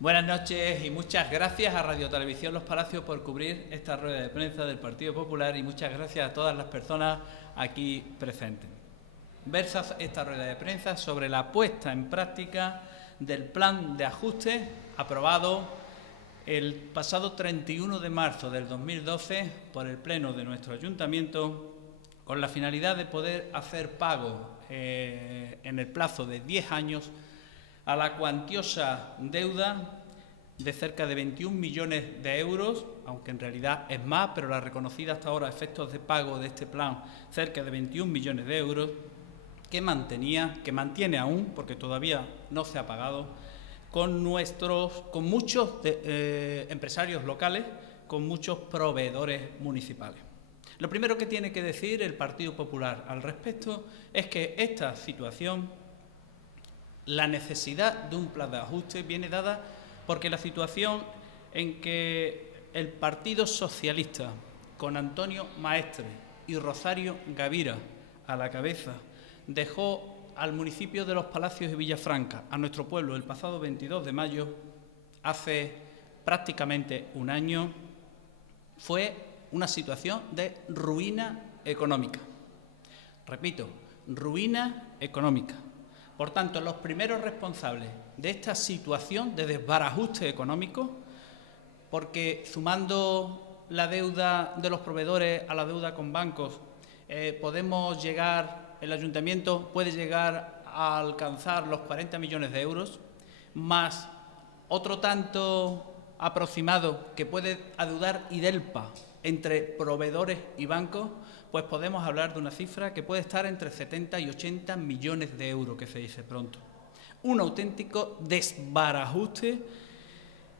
Buenas noches y muchas gracias a Radio Televisión Los Palacios por cubrir esta rueda de prensa del Partido Popular y muchas gracias a todas las personas aquí presentes. Versa esta rueda de prensa sobre la puesta en práctica del plan de ajuste aprobado el pasado 31 de marzo del 2012 por el Pleno de nuestro Ayuntamiento con la finalidad de poder hacer pago en el plazo de 10 años a la cuantiosa deuda de cerca de 21 millones de euros, aunque en realidad es más, pero la reconocida hasta ahora a efectos de pago de este plan, cerca de 21 millones de euros, que mantiene aún, porque todavía no se ha pagado, con muchos empresarios locales, con muchos proveedores municipales. Lo primero que tiene que decir el Partido Popular al respecto es que esta situación, la necesidad de un plan de ajuste, viene dada porque la situación en que el Partido Socialista, con Antonio Maestre y Rosario Gavira a la cabeza, dejó al municipio de Los Palacios y Villafranca, a nuestro pueblo, el pasado 22 de mayo, hace prácticamente un año, fue una situación de ruina económica. Repito, ruina económica. Por tanto, los primeros responsables de esta situación de desbarajuste económico, porque sumando la deuda de los proveedores a la deuda con bancos, el ayuntamiento puede llegar a alcanzar los 40 millones de euros, más otro tanto aproximado que puede adeudar Idelpa entre proveedores y bancos, pues podemos hablar de una cifra que puede estar entre 70 y 80 millones de euros, que se dice pronto. Un auténtico desbarajuste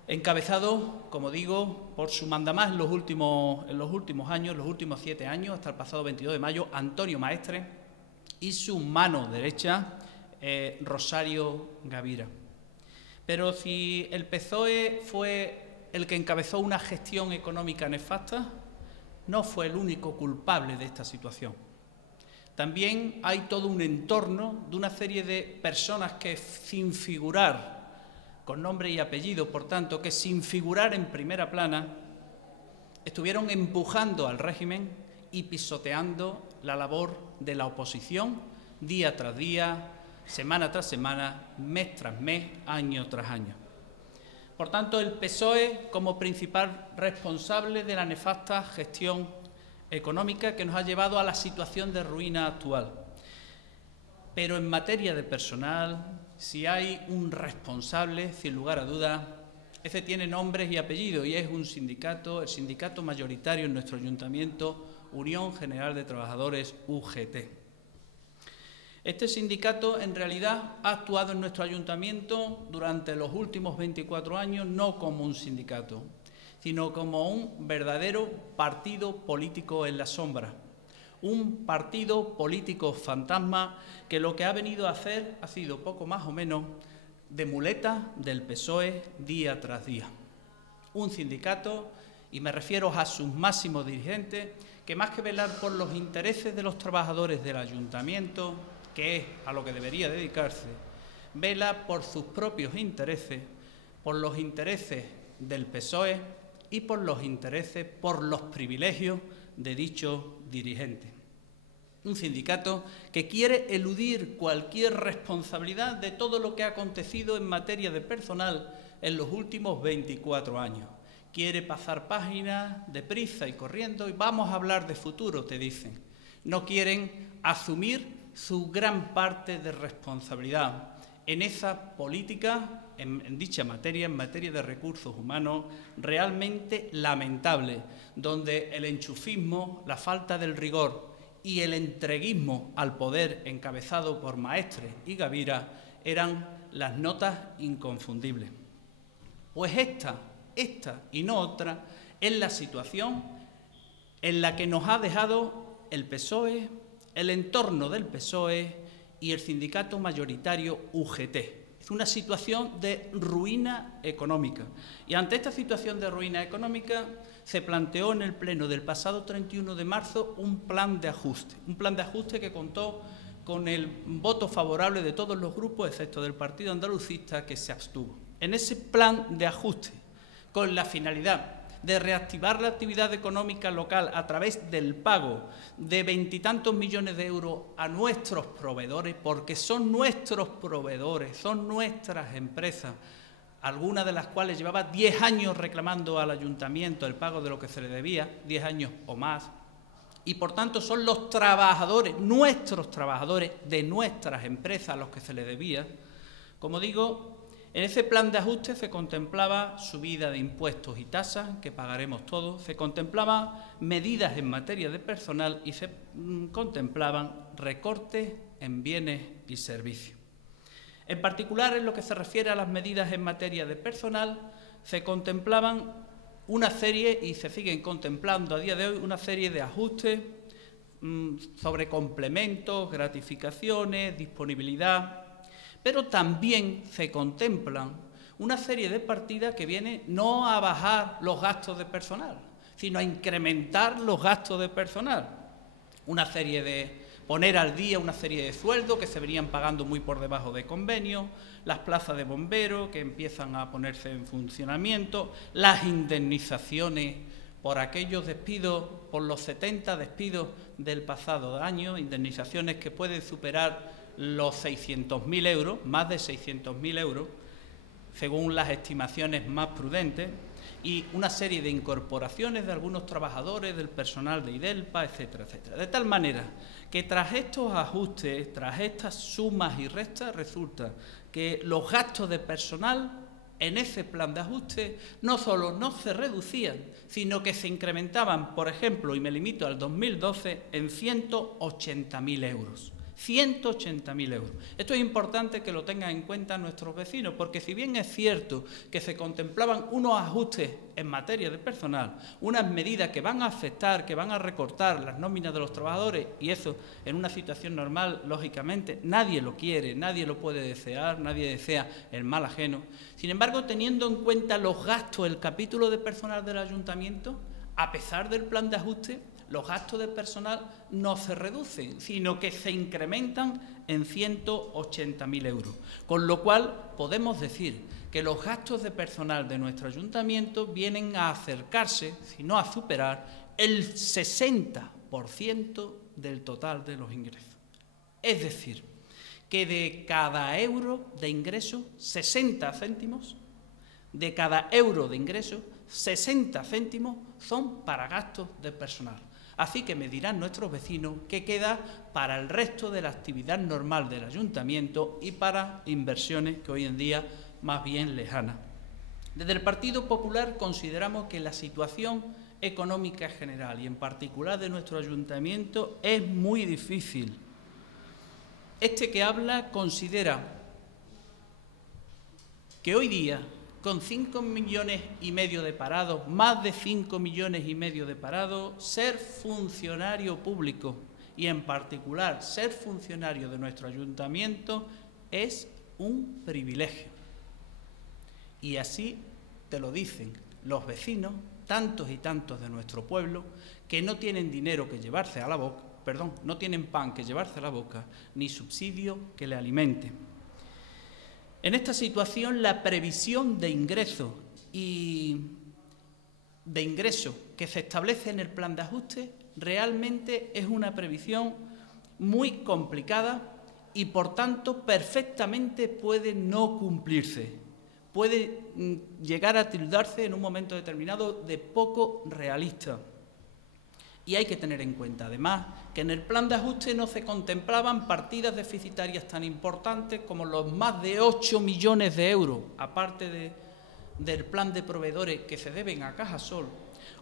encabezado, como digo, por su mandamás en los últimos años, los últimos 7 años, hasta el pasado 22 de mayo, Antonio Maestre, y su mano derecha, Rosario Gavira. Pero si el PSOE fue el que encabezó una gestión económica nefasta, no fue el único culpable de esta situación. También hay todo un entorno de una serie de personas que, sin figurar con nombre y apellido, por tanto, que sin figurar en primera plana, estuvieron empujando al régimen y pisoteando la labor de la oposición día tras día, semana tras semana, mes tras mes, año tras año. Por tanto, el PSOE como principal responsable de la nefasta gestión económica que nos ha llevado a la situación de ruina actual. Pero en materia de personal, si hay un responsable, sin lugar a dudas, ese tiene nombres y apellidos y es un sindicato, el sindicato mayoritario en nuestro ayuntamiento, Unión General de Trabajadores, UGT. Este sindicato, en realidad, ha actuado en nuestro ayuntamiento durante los últimos 24 años no como un sindicato, sino como un verdadero partido político en la sombra, un partido político fantasma que lo que ha venido a hacer ha sido poco más o menos de muleta del PSOE día tras día. Un sindicato, y me refiero a sus máximos dirigentes, que más que velar por los intereses de los trabajadores del ayuntamiento, que es a lo que debería dedicarse, vela por sus propios intereses, por los intereses del PSOE y por los privilegios de dichos dirigentes. Un sindicato que quiere eludir cualquier responsabilidad de todo lo que ha acontecido en materia de personal en los últimos 24 años. Quiere pasar páginas deprisa y corriendo y vamos a hablar de futuro, te dicen. No quieren asumir su gran parte de responsabilidad en esa política, en dicha materia, en materia de recursos humanos, realmente lamentable, donde el enchufismo, la falta del rigor y el entreguismo al poder encabezado por Maestre y Gavira eran las notas inconfundibles. Pues esta y no otra es la situación en la que nos ha dejado el PSOE, el entorno del PSOE y el sindicato mayoritario UGT. Es una situación de ruina económica. Y ante esta situación de ruina económica se planteó en el Pleno del pasado 31 de marzo un plan de ajuste que contó con el voto favorable de todos los grupos, excepto del Partido Andalucista, que se abstuvo. en ese plan de ajuste con la finalidad de reactivar la actividad económica local a través del pago de 20 y tantos millones de euros a nuestros proveedores, porque son nuestros proveedores, son nuestras empresas, algunas de las cuales llevaba 10 años reclamando al ayuntamiento el pago de lo que se le debía, 10 años o más, y por tanto son los trabajadores, nuestros trabajadores de nuestras empresas a los que se les debía. Como digo, en ese plan de ajuste se contemplaba subida de impuestos y tasas, que pagaremos todos, se contemplaban medidas en materia de personal y se contemplaban recortes en bienes y servicios. En particular, en lo que se refiere a las medidas en materia de personal, se contemplaban una serie, y se siguen contemplando a día de hoy, una serie de ajustes sobre complementos, gratificaciones, disponibilidad. Pero también se contemplan una serie de partidas que vienen no a bajar los gastos de personal, sino a incrementar los gastos de personal. Una serie de poner al día una serie de sueldos que se venían pagando muy por debajo de convenio, las plazas de bomberos que empiezan a ponerse en funcionamiento, las indemnizaciones por aquellos despidos, por los 70 despidos del pasado año, indemnizaciones que pueden superar los 600.000 euros, más de 600.000 euros, según las estimaciones más prudentes, y una serie de incorporaciones de algunos trabajadores, del personal de IDELPA, etcétera, etcétera. De tal manera que tras estos ajustes, tras estas sumas y restas, resulta que los gastos de personal en ese plan de ajuste no solo no se reducían, sino que se incrementaban, por ejemplo, y me limito al 2012, en 180.000 euros. 180.000 euros. Esto es importante que lo tengan en cuenta nuestros vecinos, porque si bien es cierto que se contemplaban unos ajustes en materia de personal, unas medidas que van a afectar, que van a recortar las nóminas de los trabajadores, y eso en una situación normal, lógicamente, nadie lo quiere, nadie lo puede desear, nadie desea el mal ajeno. Sin embargo, teniendo en cuenta los gastos, el capítulo de personal del ayuntamiento, a pesar del plan de ajuste, los gastos de personal no se reducen, sino que se incrementan en 180.000 euros. Con lo cual, podemos decir que los gastos de personal de nuestro ayuntamiento vienen a acercarse, si no a superar, el 60% del total de los ingresos. Es decir, que de cada euro de ingreso, 60 céntimos, de cada euro de ingreso, 60 céntimos son para gastos de personal. Así que me dirán nuestros vecinos que queda para el resto de la actividad normal del ayuntamiento y para inversiones que hoy en día más bien lejanas. Desde el Partido Popular consideramos que la situación económica general y en particular de nuestro ayuntamiento es muy difícil. Este que habla considera que hoy día, con 5,5 millones de parados, más de 5,5 millones de parados, ser funcionario público y en particular ser funcionario de nuestro ayuntamiento es un privilegio. Y así te lo dicen los vecinos, tantos y tantos de nuestro pueblo, que no tienen dinero que llevarse a la boca, no tienen pan que llevarse a la boca, ni subsidio que le alimente. En esta situación, la previsión de ingresos que se establece en el plan de ajuste realmente es una previsión muy complicada y, por tanto, perfectamente puede no cumplirse. Puede llegar a tildarse en un momento determinado de poco realista. Y hay que tener en cuenta, además, que en el plan de ajuste no se contemplaban partidas deficitarias tan importantes como los más de 8 millones de euros, aparte del plan de proveedores que se deben a Cajasol,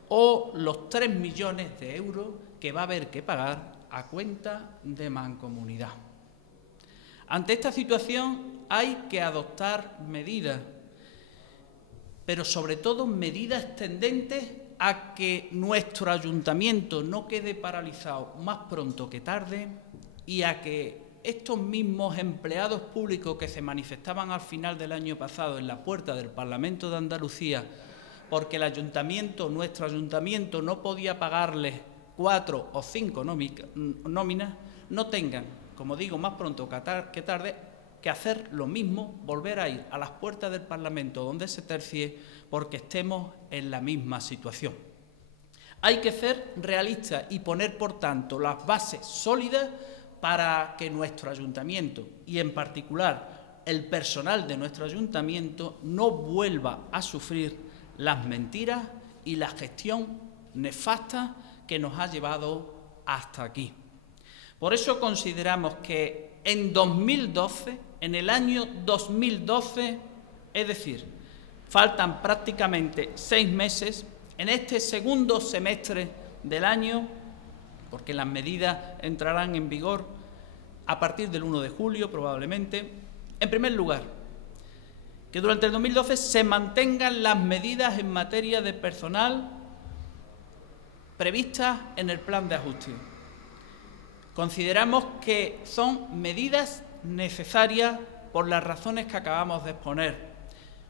o los 3 millones de euros que va a haber que pagar a cuenta de Mancomunidad. Ante esta situación hay que adoptar medidas, pero sobre todo medidas tendentes a que nuestro ayuntamiento no quede paralizado más pronto que tarde y a que estos mismos empleados públicos que se manifestaban al final del año pasado en la puerta del Parlamento de Andalucía porque el ayuntamiento, nuestro ayuntamiento, no podía pagarles 4 o 5 nóminas, no tengan, como digo, más pronto que tarde, que hacer lo mismo, volver a ir a las puertas del Parlamento donde se tercie, porque estemos en la misma situación. Hay que ser realistas y poner, por tanto, las bases sólidas para que nuestro ayuntamiento, y en particular el personal de nuestro ayuntamiento, no vuelva a sufrir las mentiras y la gestión nefasta que nos ha llevado hasta aquí. Por eso consideramos que en 2012, en el año 2012, es decir, faltan prácticamente 6 meses, en este segundo semestre del año, porque las medidas entrarán en vigor a partir del 1 de julio probablemente, en primer lugar, que durante el 2012 se mantengan las medidas en materia de personal previstas en el plan de ajuste. Consideramos que son medidas necesarias por las razones que acabamos de exponer,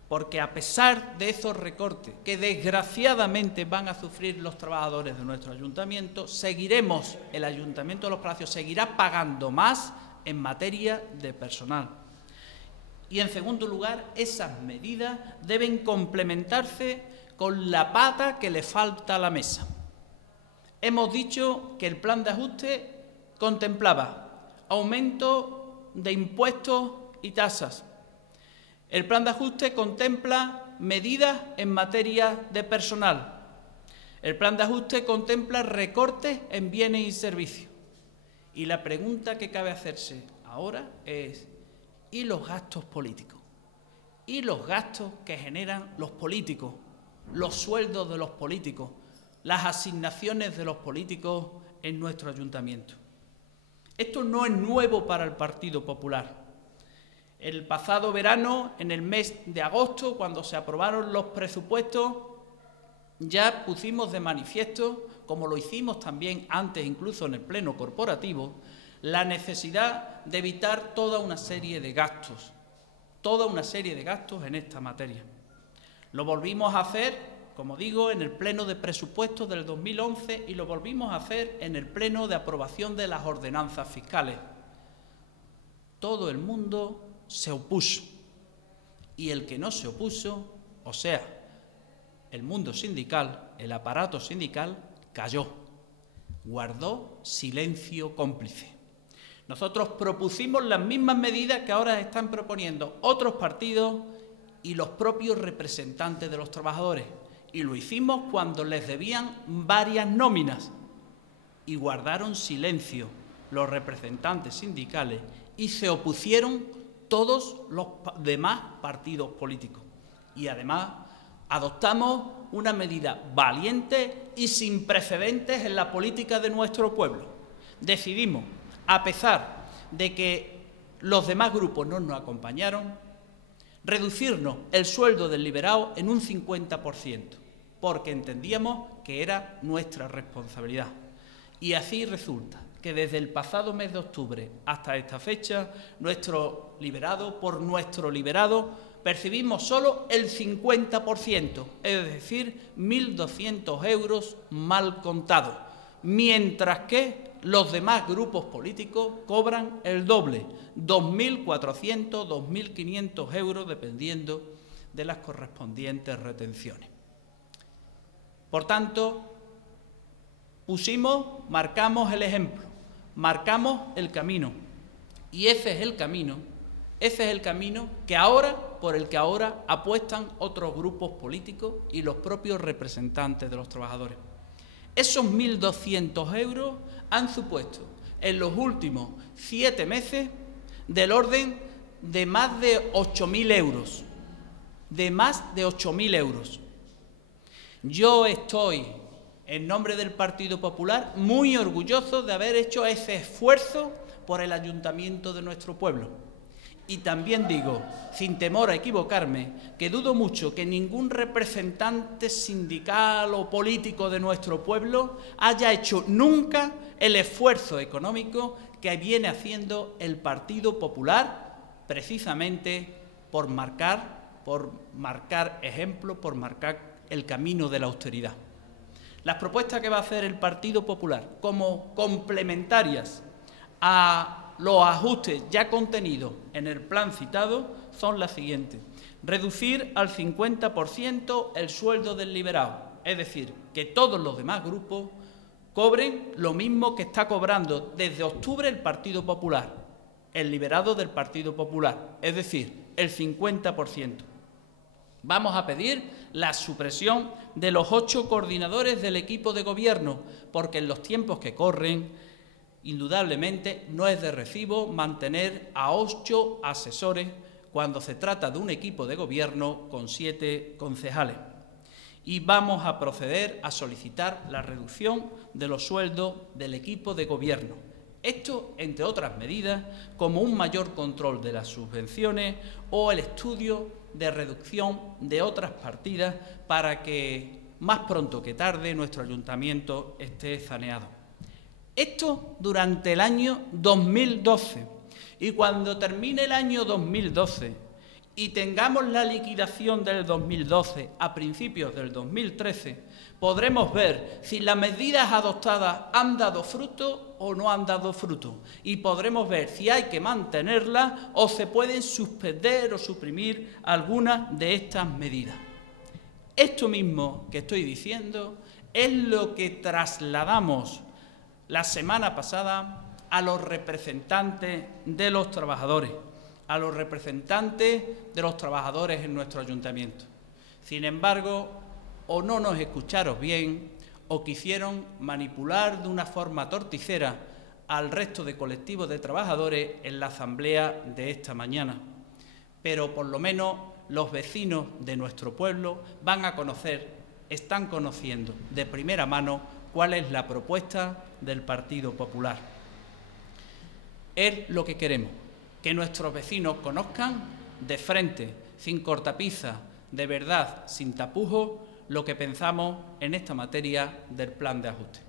porque a pesar de esos recortes que desgraciadamente van a sufrir los trabajadores de nuestro ayuntamiento, el Ayuntamiento de Los Palacios seguirá pagando más en materia de personal. Y en segundo lugar, esas medidas deben complementarse con la pata que le falta a la mesa. Hemos dicho que el plan de ajuste contemplaba aumento de impuestos y tasas. El plan de ajuste contempla medidas en materia de personal. El plan de ajuste contempla recortes en bienes y servicios. Y la pregunta que cabe hacerse ahora es: ¿y los gastos políticos? ¿Y los gastos que generan los políticos? Los sueldos de los políticos, las asignaciones de los políticos en nuestro ayuntamiento. Esto no es nuevo para el Partido Popular. El pasado verano, en el mes de agosto, cuando se aprobaron los presupuestos, ya pusimos de manifiesto, como lo hicimos también antes incluso en el pleno corporativo, la necesidad de evitar toda una serie de gastos en esta materia. Lo volvimos a hacer, como digo, en el pleno de presupuestos del 2011 y lo volvimos a hacer en el pleno de aprobación de las ordenanzas fiscales. Todo el mundo se opuso, y el que no se opuso, o sea, el mundo sindical, el aparato sindical, cayó, guardó silencio cómplice. Nosotros propusimos las mismas medidas que ahora están proponiendo otros partidos y los propios representantes de los trabajadores, y lo hicimos cuando les debían varias nóminas, y guardaron silencio los representantes sindicales y se opusieron todos los demás partidos políticos. Y además adoptamos una medida valiente y sin precedentes en la política de nuestro pueblo. Decidimos, a pesar de que los demás grupos no nos acompañaron, reducirnos el sueldo del liberado en un 50%, porque entendíamos que era nuestra responsabilidad. Y así resulta que desde el pasado mes de octubre hasta esta fecha, por nuestro liberado, percibimos solo el 50%, es decir, 1.200 euros mal contados, mientras que los demás grupos políticos cobran el doble, 2.400, 2.500 euros, dependiendo de las correspondientes retenciones. Por tanto, marcamos el ejemplo, marcamos el camino, y ese es el camino por el que ahora apuestan otros grupos políticos y los propios representantes de los trabajadores. Esos 1.200 euros han supuesto en los últimos 7 meses del orden de más de 8.000 euros. Yo estoy, en nombre del Partido Popular, muy orgulloso de haber hecho ese esfuerzo por el ayuntamiento de nuestro pueblo. Y también digo, sin temor a equivocarme, que dudo mucho que ningún representante sindical o político de nuestro pueblo haya hecho nunca el esfuerzo económico que viene haciendo el Partido Popular, precisamente por marcar ejemplo, por marcar el camino de la austeridad. Las propuestas que va a hacer el Partido Popular como complementarias a los ajustes ya contenidos en el plan citado son las siguientes. Reducir al 50% el sueldo del liberado, es decir, que todos los demás grupos cobren lo mismo que está cobrando desde octubre el Partido Popular, el liberado del Partido Popular, es decir, el 50%. Vamos a pedir la supresión de los 8 coordinadores del equipo de gobierno, porque en los tiempos que corren, indudablemente, no es de recibo mantener a 8 asesores cuando se trata de un equipo de gobierno con 7 concejales. Y vamos a proceder a solicitar la reducción de los sueldos del equipo de gobierno. Esto, entre otras medidas, como un mayor control de las subvenciones o el estudio de reducción de otras partidas para que más pronto que tarde nuestro ayuntamiento esté saneado. Esto durante el año 2012. Y cuando termine el año 2012 y tengamos la liquidación del 2012 a principios del 2013, podremos ver si las medidas adoptadas han dado fruto o no han dado fruto. Y podremos ver si hay que mantenerlas o se pueden suspender o suprimir algunas de estas medidas. Esto mismo que estoy diciendo es lo que trasladamos la semana pasada a los representantes de los trabajadores, a los representantes de los trabajadores en nuestro ayuntamiento. Sin embargo, o no nos escucharon bien o quisieron manipular de una forma torticera al resto de colectivos de trabajadores en la asamblea de esta mañana. Pero por lo menos los vecinos de nuestro pueblo van a conocer, están conociendo de primera mano cuál es la propuesta del Partido Popular. Es lo que queremos, que nuestros vecinos conozcan de frente, sin cortapisas, de verdad, sin tapujos, lo que pensamos en esta materia del plan de ajuste.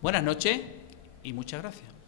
Buenas noches y muchas gracias.